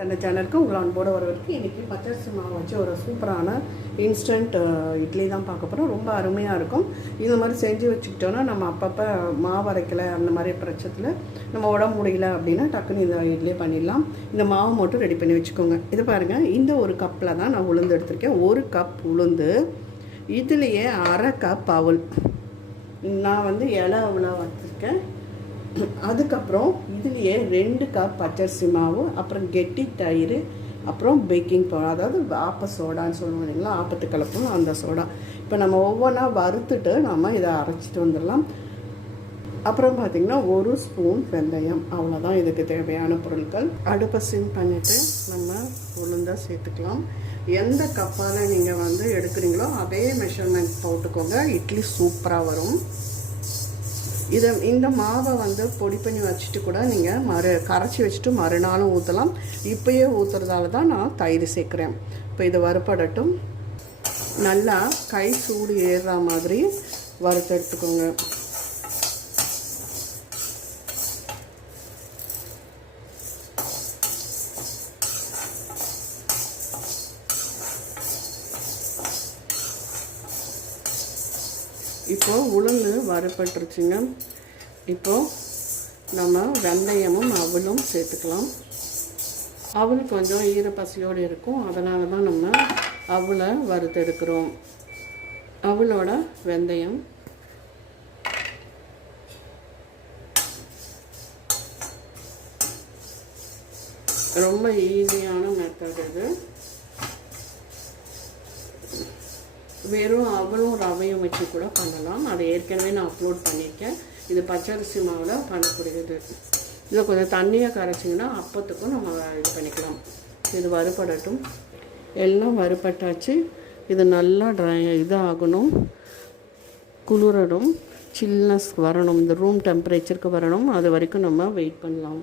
தன்னை சேனலுக்கு உங்களை அன்போடு வரவருக்கு இன்றைக்கி பச்சரிசி மாவு வச்சு ஒரு சூப்பரான இன்ஸ்டன்ட் இட்லி தான் பார்க்க போகிறோம் ரொம்ப அருமையாக இருக்கும். இந்த மாதிரி செஞ்சு வச்சுக்கிட்டோன்னா நம்ம அப்பப்போ மாவு அரைக்கலை அந்த மாதிரி பிரச்சத்தில் நம்ம உடம்பு முடியல அப்படின்னா டக்குன்னு இந்த இட்லியே பண்ணிடலாம். இந்த மாவு மட்டும் ரெடி பண்ணி வச்சுக்கோங்க. இது பாருங்கள் இந்த ஒரு கப்பில் தான் நான் உளுந்து எடுத்திருக்கேன். ஒரு கப் உளுந்து இதுலேயே அரை கப் அவல். நான் வந்து இலை அவ்வளோ வச்சுருக்கேன். அதுக்கப்புறம் இதுலேயே ரெண்டு கப் பச்சரிசி மாவு அப்புறம் கெட்டி தயிர் அப்புறம் பேக்கிங் பவுடர் அதாவது ஆப்ப சோடான்னு சொல்லுவோம் இல்லைங்களா? ஆப்பத்து கலப்பும் அந்த சோடா இப்போ நம்ம ஒவ்வொன்றா வறுத்துட்டு நம்ம இதை அரைச்சிட்டு வந்துடலாம். அப்புறம் பார்த்திங்கன்னா ஒரு ஸ்பூன் வெந்தயம். அவ்வளோதான் இதுக்கு தேவையான பொருட்கள். அடுப்பை சிம் பண்ணிவிட்டு நம்ம உளுந்தாக சேர்த்துக்கலாம். எந்த கப்பால் நீங்கள் வந்து எடுக்கிறீங்களோ அதே மெஷர்மெண்ட் போட்டுக்கோங்க. இட்லி சூப்பராக வரும். இதை இந்த மாவை வந்து பொடி பண்ணி வச்சுட்டு கூட நீங்கள் மறு கரைச்சி வச்சுட்டு மறுநாளும் ஊற்றலாம் இப்போயே ஊற்றுறதால தான் நான் தயிர் சேர்க்குறேன். இப்போ இதை வறுப்படட்டும். நல்லா கை சூடு ஏறுற மாதிரி வறுத்தெடுத்துக்கோங்க எடுத்துக்கோங்க உளுந்து வறுப்பட்டுருச்சுங்க இப்போது நம்ம வெந்தயமும் அவலும் சேர்த்துக்கலாம். அவல் கொஞ்சம் ஈரப்பசியோடு இருக்கும். அதனால தான் நம்ம அவலை வறுத்தெடுக்கிறோம். அவளோட வெந்தயம். ரொம்ப ஈஸியான மெத்தட் இது. வெறும் அவளும் ரவையும் வச்சு கூட பண்ணலாம். அதை ஏற்கனவே நான் அப்லோட் பண்ணியிருக்கேன். இது பச்சரிசி மாவில் பண்ணக்கூடியது. இதில் கொஞ்சம் தண்ணியை கரைச்சிங்கன்னா அப்பத்துக்கும் நம்ம இது பண்ணிக்கலாம். இது வறுபடட்டும். எல்லாம் வறுபட்டாச்சு. இது நல்லா ட்ரை இதாகணும். குளிரணும் சில்னஸ் வரணும். இந்த ரூம் டெம்பரேச்சருக்கு வரணும். அது வரைக்கும் நம்ம வெயிட் பண்ணலாம்.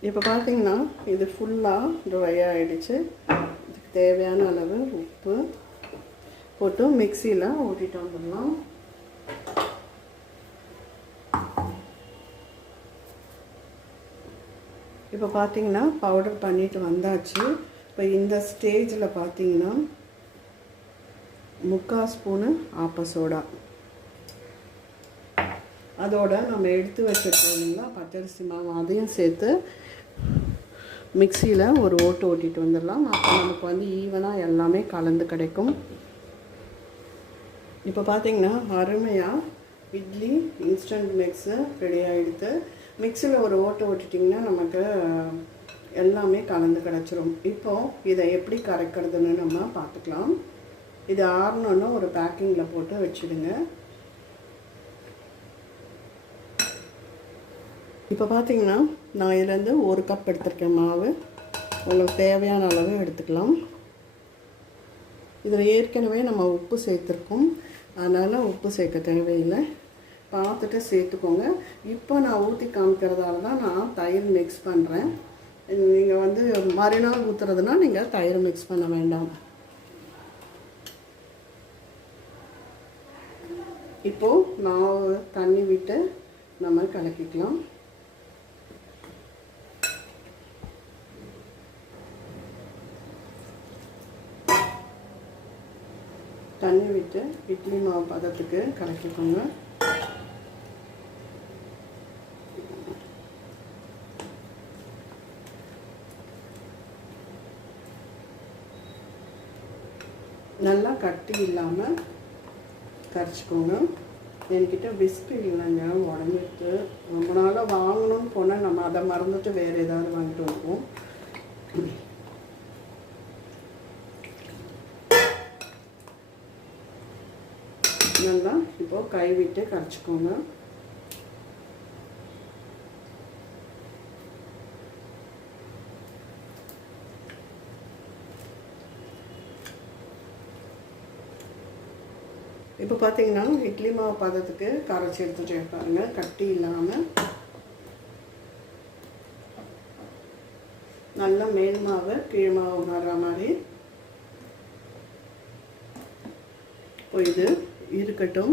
இப்போ பார்த்தீங்கன்னா இது ஃபுல்லாக ட்ரை ஆகிடுச்சு இதுக்கு தேவையான அளவு உப்பு போட்டு மிக்சியில் ஊட்டிட்டு வந்துடலாம். இப்போ பார்த்தீங்கன்னா பவுடர் பண்ணிட்டு வந்தாச்சு. இப்போ இந்த ஸ்டேஜில் பார்த்தீங்கன்னா முக்கால் ஸ்பூனு ஆப்ப சோடா. அதோட நம்ம எடுத்து வச்சுருக்கோம்னா பச்சரிசி மாவு அதையும் சேர்த்து மிக்சியில் ஒரு ஓட்டு ஓட்டிட்டு வந்துடலாம். அப்போ நமக்கு வந்து ஈவனாக எல்லாமே கலந்து கிடைக்கும். இப்போ பார்த்தீங்கன்னா அருமையாக இட்லி இன்ஸ்டன்ட் மிக்ஸு ரெடி ஆகிடுது மிக்சியில் ஒரு ஓட்டை ஓட்டிட்டிங்கன்னா நமக்கு எல்லாமே கலந்து கிடச்சிரும். இப்போது இதை எப்படி கரைக்கிறதுன்னு நம்ம பார்த்துக்கலாம். இது ஆறணுன்னு ஒரு பேக்கிங்கில் போட்டு வச்சுடுங்க. இப்போ பார்த்தீங்கன்னா நான் இதுலேருந்து ஒரு கப் எடுத்திருக்கேன் மாவு. உங்களுக்கு தேவையான அளவு எடுத்துக்கலாம். இதில் ஏற்கனவே நம்ம உப்பு சேர்த்துருக்கோம். அதனால் உப்பு சேர்க்க தேவையில்லை. பார்த்துட்டு சேர்த்துக்கோங்க. இப்போ நான் ஊற்றி காமிக்கிறதால தான் நான் தயிர் மிக்ஸ் பண்ணுறேன் நீங்கள் வந்து மறுநாள் ஊற்றுறதுனா நீங்கள் தயிர் மிக்ஸ் பண்ண வேண்டாம். இப்போது நான் தண்ணி விட்டு நம்ம கலக்கிக்கலாம். தண்ணி விட்டு இட்லி மாவு பதத்துக்கு கலக்கிக்கோங்க. நல்லா கட்டி இல்லாமல் கரைச்சிக்கோங்க. என்கிட்ட விஸ்க் இல்லைங்க உடஞ்சிட்டு ரொம்ப நாளாக வாங்கணும்னு போனால் நம்ம அதை மறந்துட்டு வேறு ஏதாவது வாங்கிட்டு வருவோம் நல்லா இப்போது கை விட்டு கரைச்சிக்கோங்க இப்போ பார்த்தீங்கன்னா இட்லி மாவு பதத்துக்கு கரைச்சி எடுத்துட்டு பாருங்க கட்டி இல்லாமல் நல்லா மேல் மாவு கீழ் மாவு உணர்ற மாதிரி இப்போ இது இருக்கட்டும்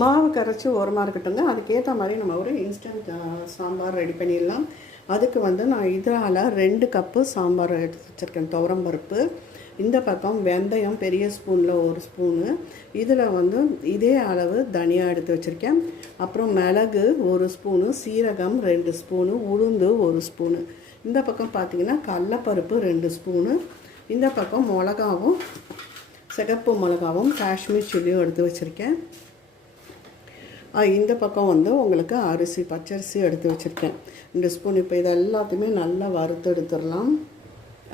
மாவு கரைச்சி ஓரமாக இருக்கட்டுங்க அதுக்கேற்ற மாதிரி நம்ம ஒரு இன்ஸ்டன்ட் சாம்பார் ரெடி பண்ணிடலாம். அதுக்கு வந்து நான் இதால் ரெண்டு கப்பு சாம்பார் எடுத்து வச்சுருக்கேன். துவரம் பருப்பு இந்த பக்கம் வெந்தயம் பெரிய ஸ்பூனில் ஒரு ஸ்பூனு. இதில் வந்து இதே அளவு தனியாக எடுத்து வச்சுருக்கேன். அப்புறம் மிளகு ஒரு ஸ்பூனு சீரகம் ரெண்டு ஸ்பூனு உளுந்து ஒரு ஸ்பூனு. இந்த பக்கம் பார்த்தீங்கன்னா கடலப்பருப்பு ரெண்டு ஸ்பூனு. இந்த பக்கம் மிளகாவும் சிகப்பு மிளகாவும் காஷ்மீர் சில்லியும் எடுத்து வச்சுருக்கேன். இந்த பக்கம் வந்து உங்களுக்கு அரிசி பச்சரிசி எடுத்து வச்சுருக்கேன். ரெண்டு ஸ்பூன் இப்போ இது எல்லாத்தையுமே நல்லா வறுத்து எடுத்துடலாம்.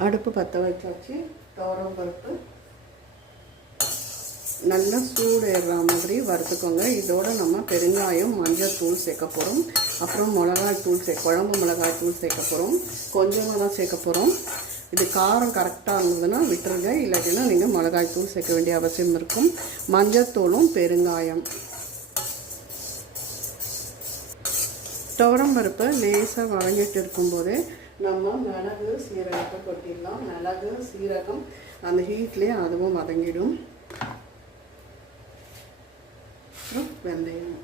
அடுப்பு பற்ற வச்சாச்சு. துவரம் பருப்பு. நல்லா சூடு ஏறுற மாதிரி வறுத்துக்கோங்க. இதோட நம்ம பெருங்காயம் மஞ்சள் தூள் சேர்க்க போகிறோம் அப்புறம் மிளகாய் தூள் சே குழம்பு மிளகாய் தூள் சேர்க்க போகிறோம் கொஞ்சமாக தான் சேர்க்க போகிறோம் இது காரம் கரெக்டாக இருந்ததுன்னா விட்டுருங்க. இல்லாட்டினா நீங்கள் மிளகாய் தூள் சேர்க்க வேண்டிய அவசியம் இருக்கும். மஞ்சத்தூளும் பெருங்காயம். பருப்பை லேசாக வதங்கிட்டு இருக்கும்போதே நம்ம மிளகு சீரகத்தை கொட்டிடலாம். மிளகு சீரகம் அந்த ஹீட்லேயே அதுவும் வதங்கிடும். அப்புறம் வெந்தயம்.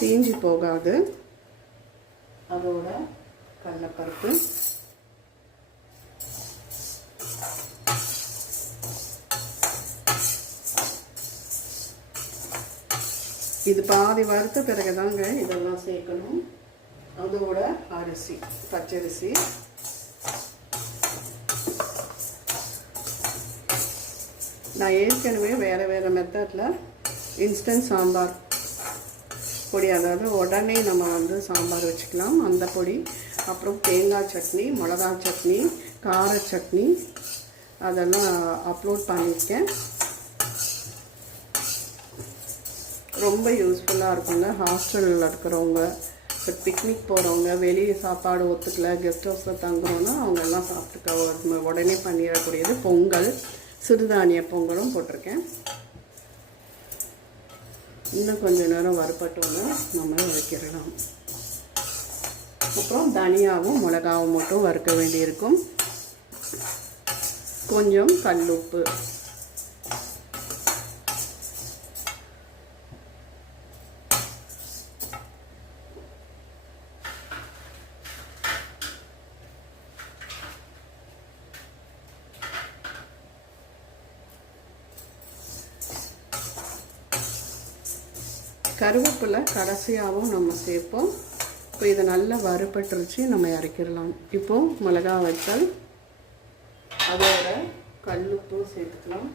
தீஞ்சி போகாது. அதோட கடலப்பருப்பு. இது பாதி வறுத்த பிறகு தாங்க இதெல்லாம் சேர்க்கணும். அதோட அரிசி பச்சரிசி. நான் ஏற்கனவே வேறு வேறு மெத்தடில் இன்ஸ்டன்ட் சாம்பார் பொடி அதாவது உடனே நம்ம வந்து சாம்பார் வச்சுக்கலாம். அந்த பொடி அப்புறம் தேங்காய் சட்னி மிளகா சட்னி கார சட்னி அதெல்லாம் அப்லோட் பண்ணியிருக்கேன். ரொம்ப யூஸ்ஃபுல்லாக இருக்குங்க. ஹாஸ்டலில் இருக்கிறவங்க இப்போ பிக்னிக் போகிறவங்க வெளியே சாப்பாடு ஒத்துக்கல கெஸ்ட் ஹவுஸில் தங்குறோன்னா அவங்க எல்லாம் சாப்பிட்டுக்க உடனே பண்ணிடக்கூடியது பொங்கல் சிறுதானிய பொங்கலும் போட்டிருக்கேன். இன்னும் கொஞ்ச நேரம் வறுப்பட்டோன்னு நம்ம வைக்கிறலாம் அப்புறம் தனியாகவும் மிளகாவும் மட்டும் வறுக்க வேண்டியிருக்கும். கொஞ்சம் கல்லுப்பு. கருவேப்பிலை கடைசியாகவும் நம்ம சேர்ப்போம். இப்போ இதை நல்லா வறுபட்டுருச்சு நம்ம இறக்கிடலாம். இப்போது மிளகா வச்சால் அதோட கல்லுப்பும் சேர்த்துக்கலாம்.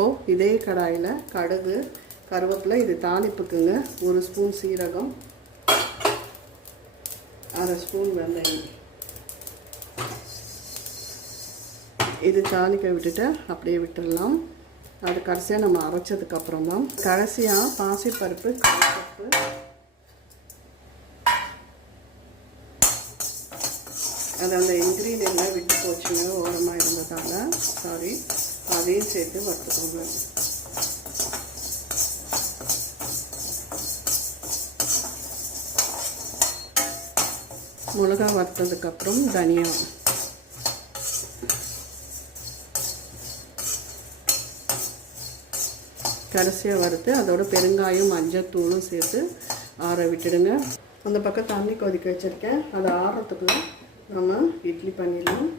இப்போது இதே கடாயில் கடுகு கருவேப்பிலை இது தாளிப்புக்குங்க. ஒரு ஸ்பூன் சீரகம் அரை ஸ்பூன் வெந்தயம். இது தாளிக்க விட்டுட்டு அப்படியே விட்டுடலாம் அது கடைசியாக நம்ம அரைச்சதுக்கப்புறமா கடைசியாக பாசிப்பருப்பு கருப்பருப்பு அது அந்த இன்க்ரீடியன்ட்லாம் விட்டு போச்சுங்க. ஓரமாக இருந்ததால். சாரி அதையும் சேர்த்து வறுத்துக்கோங்க. மிளகா வறுத்ததுக்கப்புறம் தனியா. கடைசியாக வறுத்து அதோட பெருங்காயம் மஞ்சத்தூளும் சேர்த்து ஆற விட்டுடுங்க. அந்த பக்கம் தண்ணி கொதிக்க வச்சுருக்கேன். அது ஆறுறதுக்குள்ள நம்ம இட்லி பண்ணிடலாம்.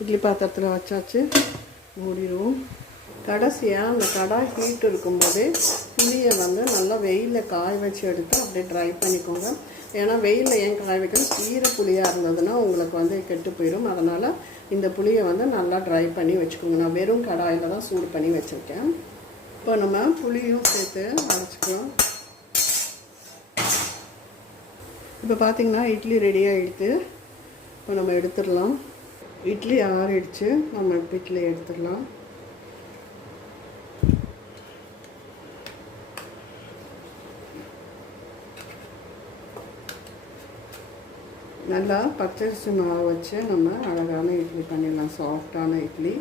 இட்லி பாத்திரத்தில் வச்சாச்சு. மூடிடுவோம். கடைசியாக அந்த கடாய் ஹீட் இருக்கும்போதே புளியை வந்து நல்லா வெயிலில் காய வச்சு எடுத்து அப்படியே ட்ரை பண்ணிக்கோங்க. ஏன்னா வெயிலில் ஏன் காய வைக்கணும்? ஈர புளியாக இருந்ததுன்னா உங்களுக்கு வந்து கெட்டு போயிடும். அதனால் இந்த புளியை வந்து நல்லா ட்ரை பண்ணி வச்சுக்கோங்க. நான் வெறும் கடாயில் தான் சூடு பண்ணி வச்சுருக்கேன். இப்போ நம்ம புளியும் சேர்த்து அரைச்சிக்கலாம். இப்போ பார்த்திங்கன்னா இட்லி ரெடி ஆகிடுது இப்போ நம்ம எடுத்துடலாம். இட்லி ஆறிடுச்சு. நம்ம இட்லி எடுத்துடலாம். நல்லா பச்சரிசி மாவு வச்சு நம்ம அழகான இட்லி பண்ணிடலாம். சாஃப்டான இட்லி.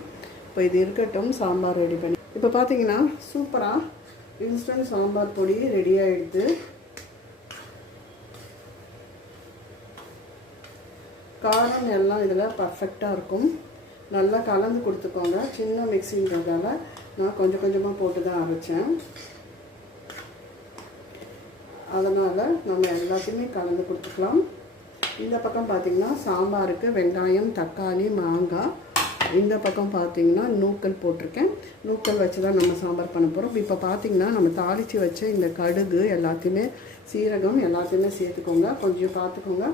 இப்போ இது இருக்கட்டும் சாம்பார் ரெடி பண்ணி இப்போ பார்த்தீங்கன்னா சூப்பராக இன்ஸ்டன்ட் சாம்பார் பொடி ரெடி ஆகிடுது காரம் எல்லாம் இதில் பர்ஃபெக்டாக இருக்கும். நல்லா கலந்து கொடுத்துக்கோங்க. சின்ன மிக்சிங்கிறதால நான் கொஞ்சம் கொஞ்சமாக போட்டு தான் அரைச்சேன். அதனால் நம்ம எல்லாத்தையுமே கலந்து கொடுத்துக்கலாம். இந்த பக்கம் பார்த்திங்கன்னா சாம்பாருக்கு வெங்காயம் தக்காளி மாங்காய். இந்த பக்கம் பார்த்திங்கன்னா நூக்கல் போட்டிருக்கேன். நூக்கல் வச்சு தான் நம்ம சாம்பார் பண்ண போகிறோம் இப்போ பார்த்திங்கன்னா நம்ம தாளித்து வச்ச இந்த கடுகு எல்லாத்தையுமே சீரகம் எல்லாத்தையுமே சேர்த்துக்கோங்க. கொஞ்சம் பார்த்துக்கோங்க.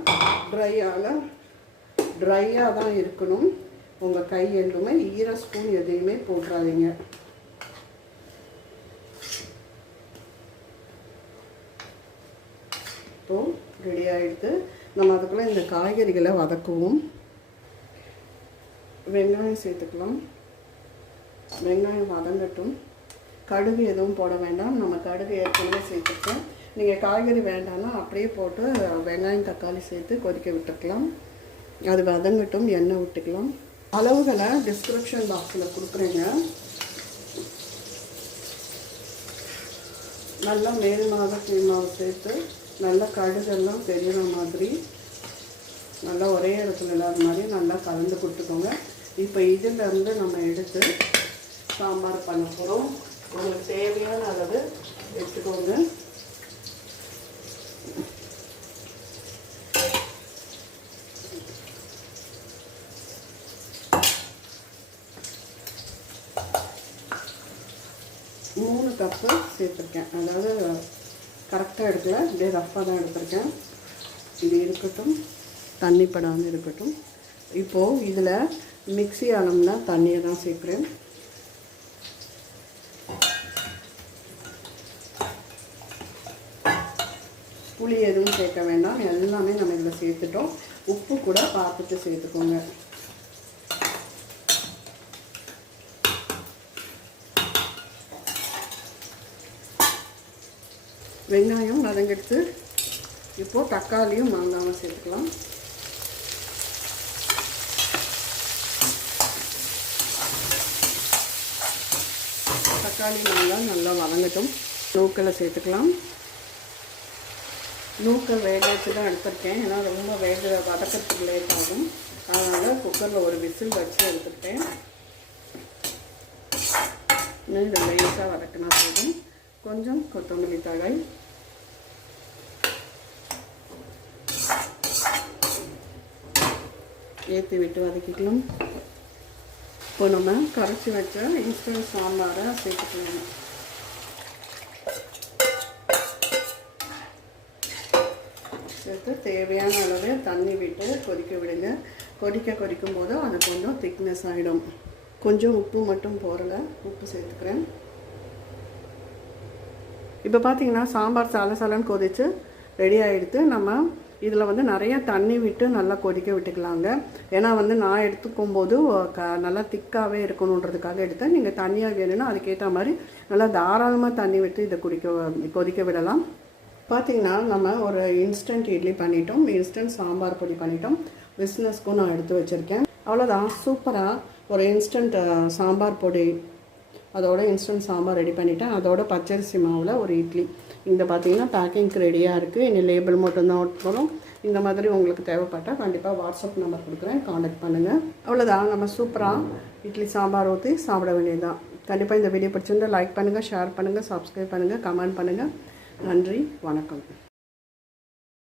ட்ரையால் ட்ரையாக தான் இருக்கணும். உங்கள் கை எள்ளுமே ஈர ஸ்பூன் எதையுமே போட்டுறாதீங்க இப்போது ரெடி ஆகிடுது நம்ம அதுக்குள்ளே இந்த காய்கறிகளை வதக்குவோம். வெங்காயம் சேர்த்துக்கலாம். வெங்காயம் வதங்கட்டும். கடுகு எதுவும் போட வேண்டாம். நம்ம கடுகு ஏற்கனவே சேர்த்துருக்கோம். நீங்கள் காய்கறி வேண்டாம்னா அப்படியே போட்டு வெங்காயம் தக்காளி சேர்த்து கொதிக்க விட்டுக்கலாம். அது வதங்கட்டும் எண்ணெய் விட்டுக்கலாம் அளவுகளை டிஸ்கிரிப்ஷன் பாக்ஸில் கொடுக்குறேங்க. நல்லா மேல் மாதம் கீழ் சேர்த்து நல்லா கடுகெல்லாம் தெரிகிற மாதிரி நல்லா ஒரே இடத்துல இல்லாத மாதிரி நல்லா கலந்து கொடுத்துக்கோங்க. இப்போ இதிலேருந்து நம்ம எடுத்து சாம்பார் பண்ண போகிறோம் உங்களுக்கு தேவையான அளவு எடுத்துக்கோங்க. கப்பு சேர்த்துருக்கேன். அதாவது கரெக்டாக எடுக்கல இப்படியே ரஃப்பாக தான் எடுத்திருக்கேன். இது இருக்கட்டும் தண்ணி படாமல் இருக்கட்டும். இப்போது இதில் மிக்ஸி அளம்னா தண்ணியை தான் சேர்க்குறேன். புளி எதுவும் சேர்க்க வேண்டாம். எல்லாமே நம்ம இதில் சேர்த்துட்டோம். உப்பு கூட பார்த்துட்டு சேர்த்துக்கோங்க. வெங்காயம் வதங்கெடுத்து இப்போது தக்காளியும் மாங்காவும் சேர்த்துக்கலாம். தக்காளி மாங்காய் நல்லா வதங்கட்டும். நூக்களை சேர்த்துக்கலாம். நூக்கள் வேக வச்சு தான் எடுத்திருக்கேன். ஏன்னா ரொம்ப வேக வதக்கிறதுக்கு லேட் ஆகும். அதனால் குக்கரில் ஒரு விசில் வச்சு எடுத்துருக்கேன். இன்னும் இதை லேசாக வதக்கினா போதும். கொஞ்சம் கொத்தமல்லி தழை. சேர்த்து விட்டு வதக்கிக்கலாம். இப்போ நம்ம கரைச்சி வச்ச இன்ஸ்டன்ட் சாம்பாரை சேர்த்துக்கலாம். சேர்த்து தேவையான அளவு தண்ணி விட்டு கொதிக்க விடுங்க. கொதிக்க கொதிக்கும் போது அது கொஞ்சம் திக்னஸ் ஆகிடும் கொஞ்சம் உப்பு மட்டும் போடலை. உப்பு சேர்த்துக்கிறேன். இப்போ பார்த்தீங்கன்னா சாம்பார் சலசலன்னு கொதித்து ரெடி ஆகிடுத்து நம்ம இதில் வந்து நிறைய தண்ணி விட்டு நல்லா கொதிக்க விட்டுக்கலாங்க. ஏன்னா வந்து நான் எடுத்துக்கும் போது க நல்லா திக்காகவே இருக்கணுன்றதுக்காக எடுத்தேன். நீங்கள் தண்ணியாக வேணும்னா அதுக்கேற்ற மாதிரி நல்லா தாராளமாக தண்ணி விட்டு இதை குடிக்க கொதிக்க விடலாம். பார்த்திங்கன்னா நம்ம ஒரு இன்ஸ்டன்ட் இட்லி பண்ணிட்டோம். இன்ஸ்டன்ட் சாம்பார் பொடி பண்ணிட்டோம். பிஸ்னஸ்க்கும் நான் எடுத்து வச்சுருக்கேன். அவ்வளோதான் சூப்பராக ஒரு இன்ஸ்டன்ட் சாம்பார் பொடி அதோட இன்ஸ்டன்ட் சாம்பார் ரெடி பண்ணிவிட்டேன் அதோட பச்சரிசி மாவில் ஒரு இட்லி. இந்த பார்த்தீங்கன்னா பேக்கிங்க்கு ரெடியாக இருக்குது இனி லேபிள் மட்டும்தான் அவுட் போகிறோம் இந்த மாதிரி உங்களுக்கு தேவைப்பட்டால் கண்டிப்பாக வாட்ஸ்அப் நம்பர் கொடுக்குறேன். காண்டாக்ட் பண்ணுங்கள் அவ்வளோதான் நம்ம சூப்பராக இட்லி சாம்பார் ஊற்றி சாப்பிட வேண்டியதுதான். கண்டிப்பாக இந்த வீடியோ பிடிச்சிருந்தால் லைக் பண்ணுங்கள் ஷேர் பண்ணுங்கள் சப்ஸ்கிரைப் பண்ணுங்கள் கமெண்ட் பண்ணுங்கள் நன்றி. வணக்கம்.